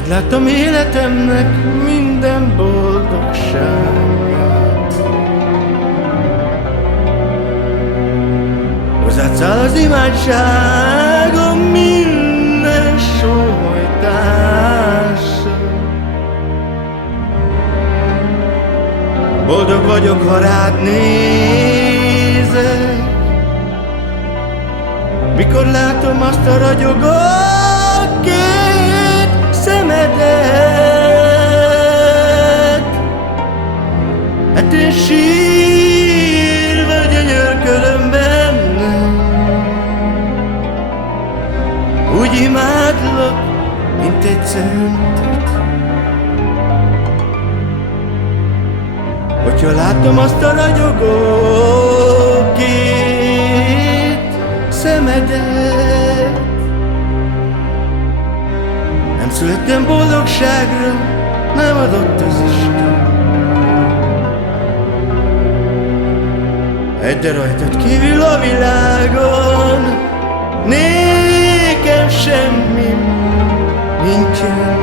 Megláttam életemnek minden boldogságát. Hozzád száll az imádságom minden sóhajtása. Boldog vagyok, ha rád nézek, mikor látom azt a ragyogó kék szemedet. Hát én sírva gyönyörködöm benne, úgy imádlak, mint egy szentet. Hogyha látom azt a ragyogó kék szemedet, nem születtem boldogságra, nem adott az Isten. De rajtad kívül a világon nékem semmi nincsen.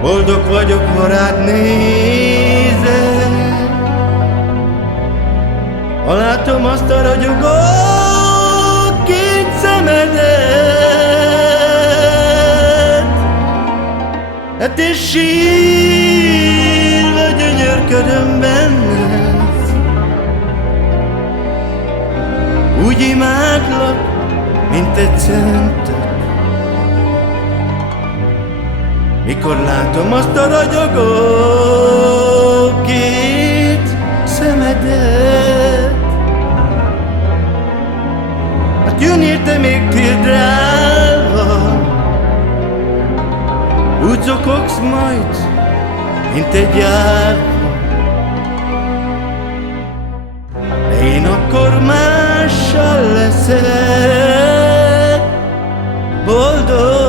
Boldog vagyok, ha rád nézek, ha látom azt a ragyogó kék szemedet. Hát én sírva gyönyörködöm benned, úgy imádlak, mint egy szentet. Mikor látom azt a ragyogó kék szemedet, hát jön érte még térdrálva, úgy zokogsz majd, mint egy árva. De én akkor mással leszek boldog.